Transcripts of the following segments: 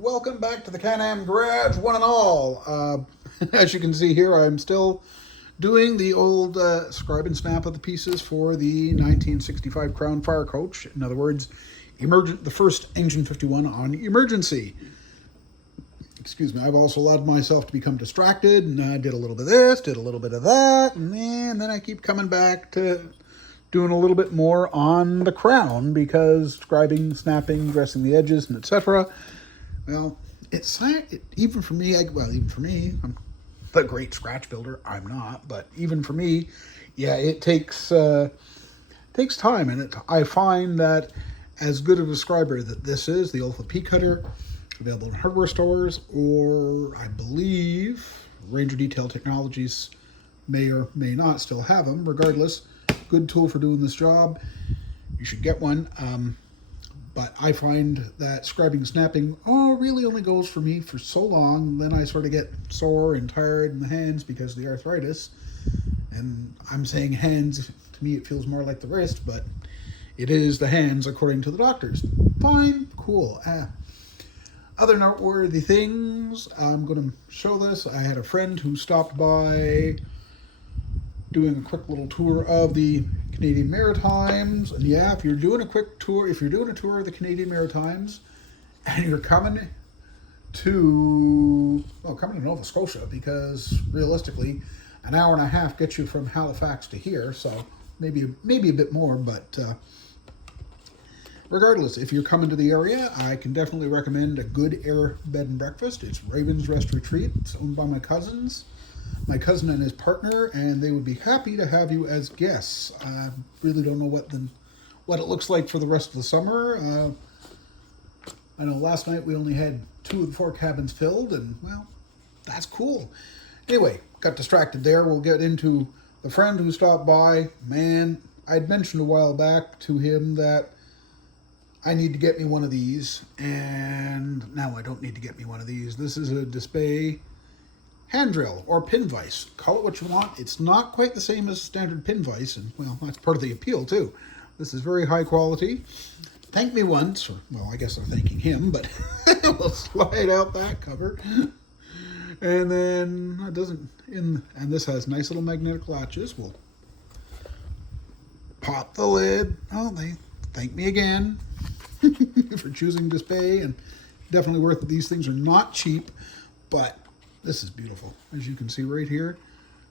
Welcome back to the Can-Am Garage, one and all. As you can see here, I'm still doing the old scribe and snap of the pieces for the 1965 Crown Fire Coach. In other words, the first Engine 51 on emergency. Excuse me, I've also allowed myself to become distracted, and I did a little bit of this, did a little bit of that, and then I keep coming back to doing a little bit more on the crown because scribing, snapping, dressing the edges, and etc. Well, even for me. Even for me, I'm the great scratch builder. I'm not, but even for me, yeah, it takes time, and I find that as good of a scriber that this is, the Olfa P Cutter, available in hardware stores, or I believe Ranger Detail Technologies may or may not still have them. Regardless, good tool for doing this job. You should get one. But I find that scribing and snapping really only goes for me for so long. Then I sort of get sore and tired in the hands because of the arthritis. And I'm saying hands, to me it feels more like the wrist, but it is the hands according to the doctors. Fine, cool. Other noteworthy things, I'm going to show this. I had a friend who stopped by doing a quick little tour of the Canadian Maritimes. And yeah, if you're doing a tour of the Canadian Maritimes and you're coming to Nova Scotia, because realistically an hour and a half gets you from Halifax to here, so maybe a bit more, but regardless, if you're coming to the area, I can definitely recommend a good air bed and breakfast. It's Raven's Rest Retreat. It's owned by my cousin and his partner, and they would be happy to have you as guests. I really don't know what it looks like for the rest of the summer. I know last night we only had 2 of the 4 cabins filled, and well, that's cool. Anyway, got distracted there. We'll get into the friend who stopped by. Man, I'd mentioned a while back to him that I need to get me one of these, and now I don't need to get me one of these. This is a Display hand drill or pin vise. Call it what you want. It's not quite the same as standard pin vise, and well, that's part of the appeal too. This is very high quality. Thank me once, or well, I guess I'm thanking him, but we'll slide out that cover. And then and this has nice little magnetic latches. We'll pop the lid. Oh, they thank me again for choosing Display, and definitely worth it. These things are not cheap, but this is beautiful. As you can see right here,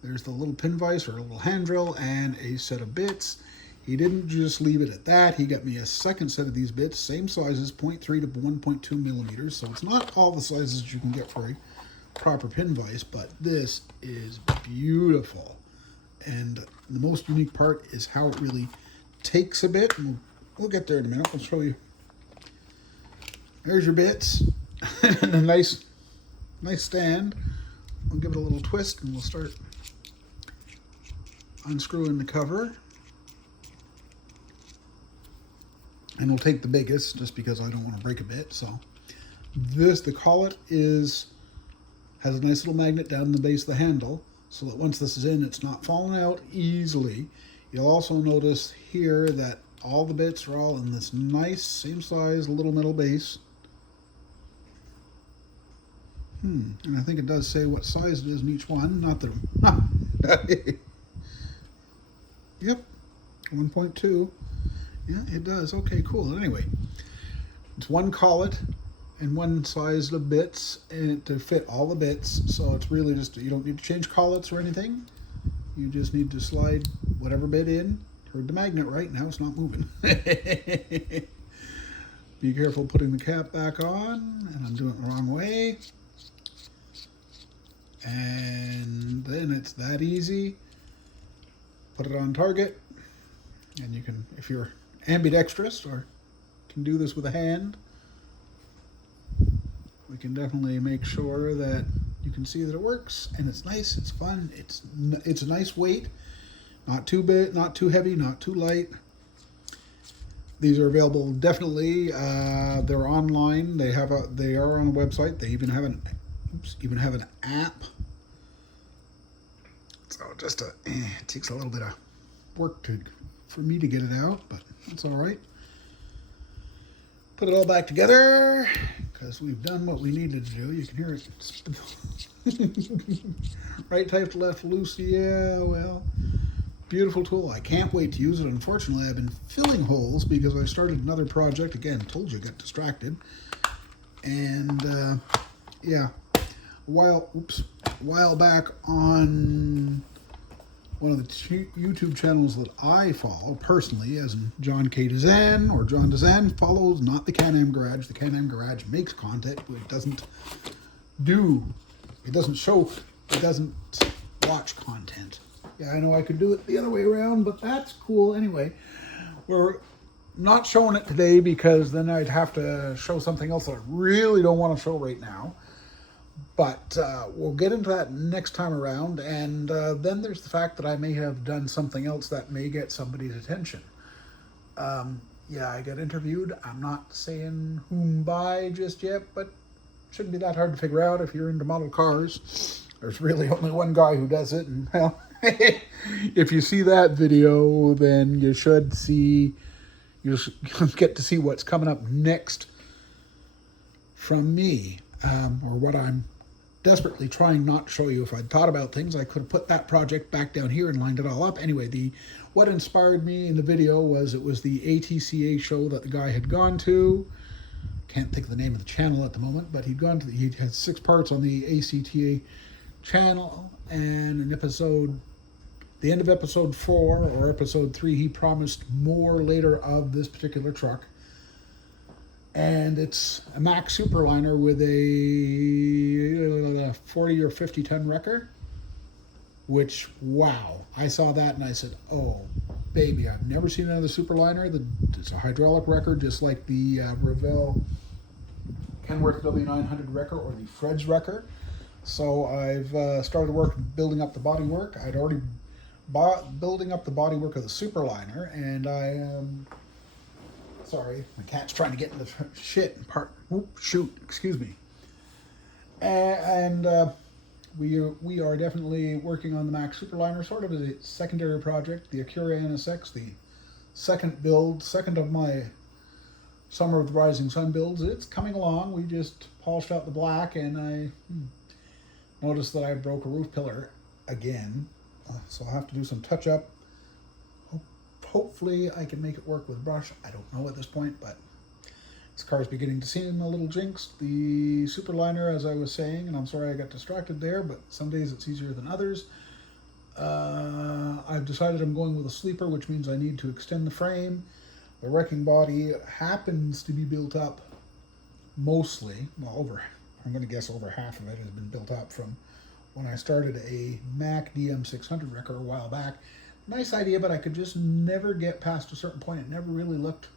there's the little pin vise or a little hand drill and a set of bits. He didn't just leave it at that. He got me a second set of these bits, same sizes, 0.3 to 1.2 millimeters. So it's not all the sizes you can get for a proper pin vise, but this is beautiful. And the most unique part is how it really takes a bit. And we'll get there in a minute. I'll show you. There's your bits. And a nice stand. I'll give it a little twist and we'll start unscrewing the cover. And we'll take the biggest just because I don't want to break a bit. So the collet has a nice little magnet down in the base of the handle so that once this is in, it's not falling out easily. You'll also notice here that all the bits are all in this nice same size little metal base. And I think it does say what size it is in each one. Not that. Yep, 1.2. Yeah, it does. Okay, cool. Anyway, it's one collet and one size of bits, and to fit all the bits. So it's really just, you don't need to change collets or anything. You just need to slide whatever bit in. Heard the magnet right now. It's not moving. Be careful putting the cap back on, and I'm doing it the wrong way. And then it's that easy. Put it on target, and you can, if you're ambidextrous or can do this with a hand, we can definitely make sure that you can see that it works, and it's nice, it's fun, it's a nice weight, not too big, not too heavy, not too light. These are available definitely. They're online. They are on a website. They even have an app. So it takes a little bit of work for me to get it out, but that's all right. Put it all back together. because we've done what we needed to do. You can hear it. Right tight, left loose. Yeah, well, beautiful tool. I can't wait to use it. Unfortunately, I've been filling holes because I started another project. Again, told you, got distracted. And yeah, a while back on one of the YouTube channels that I follow personally, as in John K. Dazan, or John Dazan follows not the Can-Am Garage. The Can-Am Garage makes content, but it doesn't watch content. Yeah, I know I could do it the other way around, but that's cool. Anyway, we're not showing it today because then I'd have to show something else that I really don't want to show right now. But we'll get into that next time around, and then there's the fact that I may have done something else that may get somebody's attention. Yeah, I got interviewed. I'm not saying whom by just yet, but it shouldn't be that hard to figure out if you're into model cars. There's really only one guy who does it, and well, if you see that video, then you should get to see what's coming up next from me, or what I'm desperately trying not to show you. If I'd thought about things, I could have put that project back down here and lined it all up. Anyway, what inspired me in the video was it was the ATCA show that the guy had gone to. Can't think of the name of the channel at the moment, but he had 6 parts on the ACTA channel, and the end of episode 4 or episode 3, he promised more later of this particular truck. And it's a Mack Superliner with a 40 or 50 ton wrecker, which, wow, I saw that and I said, oh, baby, I've never seen another Superliner. It's a hydraulic wrecker, just like the Revell Kenworth W900 wrecker or the Fred's wrecker. So I've started building up the bodywork. I'd already building up the bodywork of the Superliner, and I am... Sorry, my cat's trying to get in the shit. Excuse me. And we are definitely working on the Mack Superliner, sort of as a secondary project. The Acura NSX, the second of my Summer of the Rising Sun builds. It's coming along. We just polished out the black, and I noticed that I broke a roof pillar again. So I'll have to do some touch-up. Hopefully I can make it work with brush. I don't know at this point, but this car's beginning to seem a little jinxed. The Superliner, as I was saying, and I'm sorry I got distracted there, but some days it's easier than others. I've decided I'm going with a sleeper, which means I need to extend the frame. The wrecking body happens to be built up mostly, well, I'm going to guess over half of it has been built up from when I started a Mack DM600 wrecker a while back. Nice idea, but I could just never get past a certain point. It never really looked,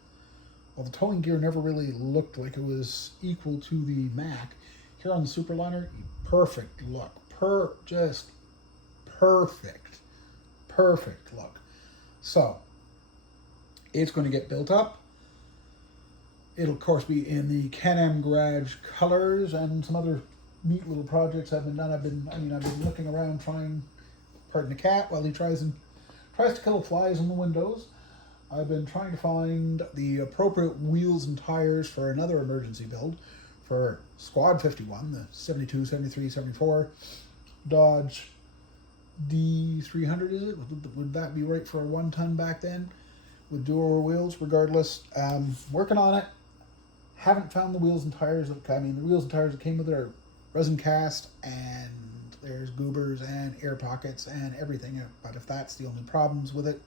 well, the towing gear never really looked like it was equal to the Mack. Here on the Superliner, perfect look. Just perfect look. So, it's going to get built up. It'll, of course, be in the Can-Am Garage colors, and some other neat little projects have been done. I've been looking around trying, pardon the cat, while he tries to kill the flies in the windows. I've been trying to find the appropriate wheels and tires for another emergency build for Squad 51, the 72, 73, 74 Dodge D300, is it? Would that be right for a 1-ton back then with dual wheels? Regardless, working on it. Haven't found the wheels and tires the wheels and tires that came with it are resin cast, and there's goobers and air pockets and everything. But if that's the only problems with it,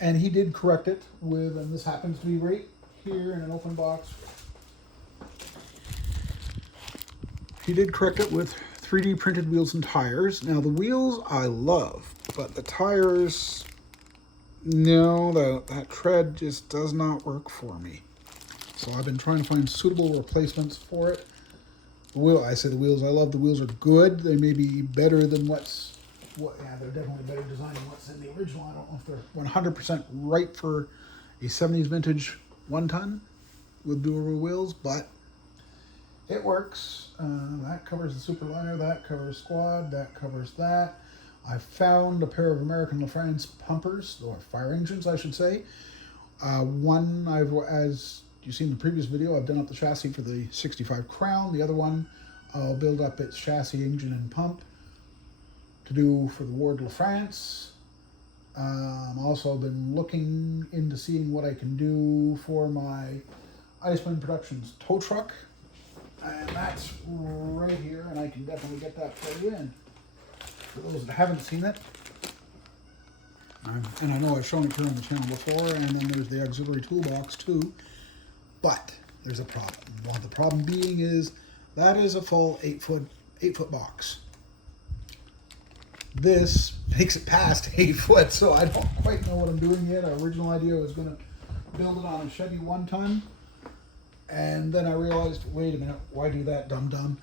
and he did correct it with, and this happens to be right here in an open box. He did correct it with 3D printed wheels and tires. Now the wheels I love, but the tires, no, that tread just does not work for me. So I've been trying to find suitable replacements for it. The wheels, I love the wheels, are good. They may be better than they're definitely better designed than what's in the original. I don't know if they're 100% right for a 70s vintage 1-ton with dual wheels, but it works. That covers the Superliner, that covers Squad, that covers that. I found a pair of American LaFrance pumpers, or fire engines, I should say. One, as you've seen the previous video, I've done up the chassis for the 65 Crown. The other one, I'll build up its chassis, engine, and pump to do for the Ward LaFrance. Also been looking into seeing what I can do for my Iceman Productions tow truck. And that's right here, and I can definitely get that for you in. For those that haven't seen it, and I know I've shown it here on the channel before, and then there's the auxiliary toolbox too, but there's a problem. Well, the problem being is that is a full 8-foot box. This makes it past 8 foot, so I don't quite know what I'm doing yet. Our original idea was going to build it on a Chevy 1-ton. And then I realized, wait a minute, why do that, dum-dum?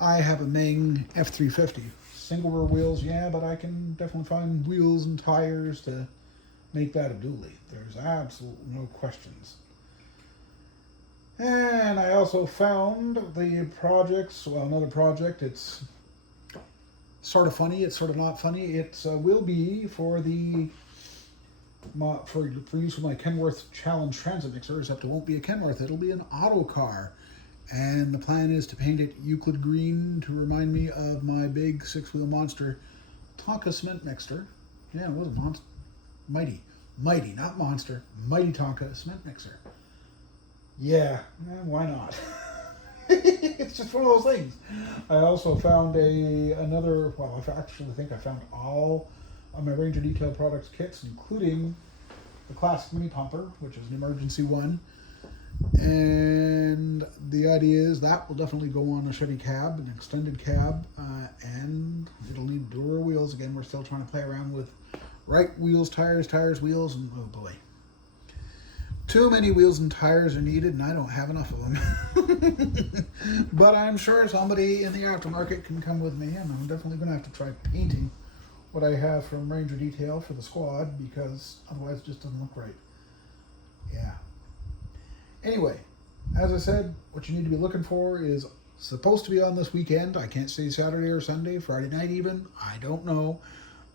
I have a Meng F350. Single rear wheels, yeah, but I can definitely find wheels and tires to make that a dually. There's absolutely no questions. And I also found the projects, well, another project. It's sort of funny, it's sort of not funny. It will be for the for use with my Kenworth Challenge transit mixer, except it won't be a Kenworth, it'll be an Autocar. And the plan is to paint it Euclid green to remind me of my big 6-wheel monster Tonka cement mixer. Yeah, it was a monster. Mighty, not monster. Mighty Tonka cement mixer. Yeah, why not? It's just one of those things. I also found another, well, I actually think I found all of my Ranger Detail Products kits, including the classic mini pumper, which is an emergency one. And the idea is that will definitely go on a Chevy cab, an extended cab, and it'll need dual rear wheels. Again, we're still trying to play around with right wheels, tires, wheels, and oh boy. Too many wheels and tires are needed, and I don't have enough of them. But I'm sure somebody in the aftermarket can come with me, and I'm definitely going to have to try painting what I have from Ranger Detail for the squad, because otherwise it just doesn't look right. Yeah. Anyway, as I said, what you need to be looking for is supposed to be on this weekend. I can't say Saturday or Sunday, Friday night even. I don't know.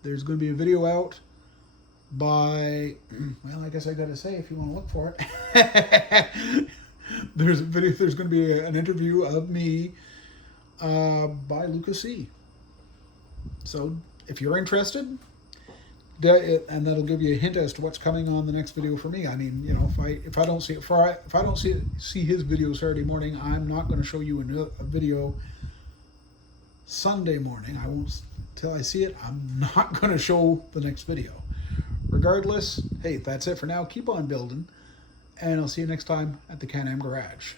There's going to be a video out by, well, I guess I got to say, if you want to look for it. There's a video, there's going to be an interview of me by Lucas C. So if you're interested, and that'll give you a hint as to what's coming on the next video for me. I mean, you know, if I don't see it, see his video Saturday morning, I'm not going to show you a video Sunday morning. I won't till I see it. I'm not going to show the next video. Regardless, hey, that's it for now. Keep on building, and I'll see you next time at the Can-Am Garage.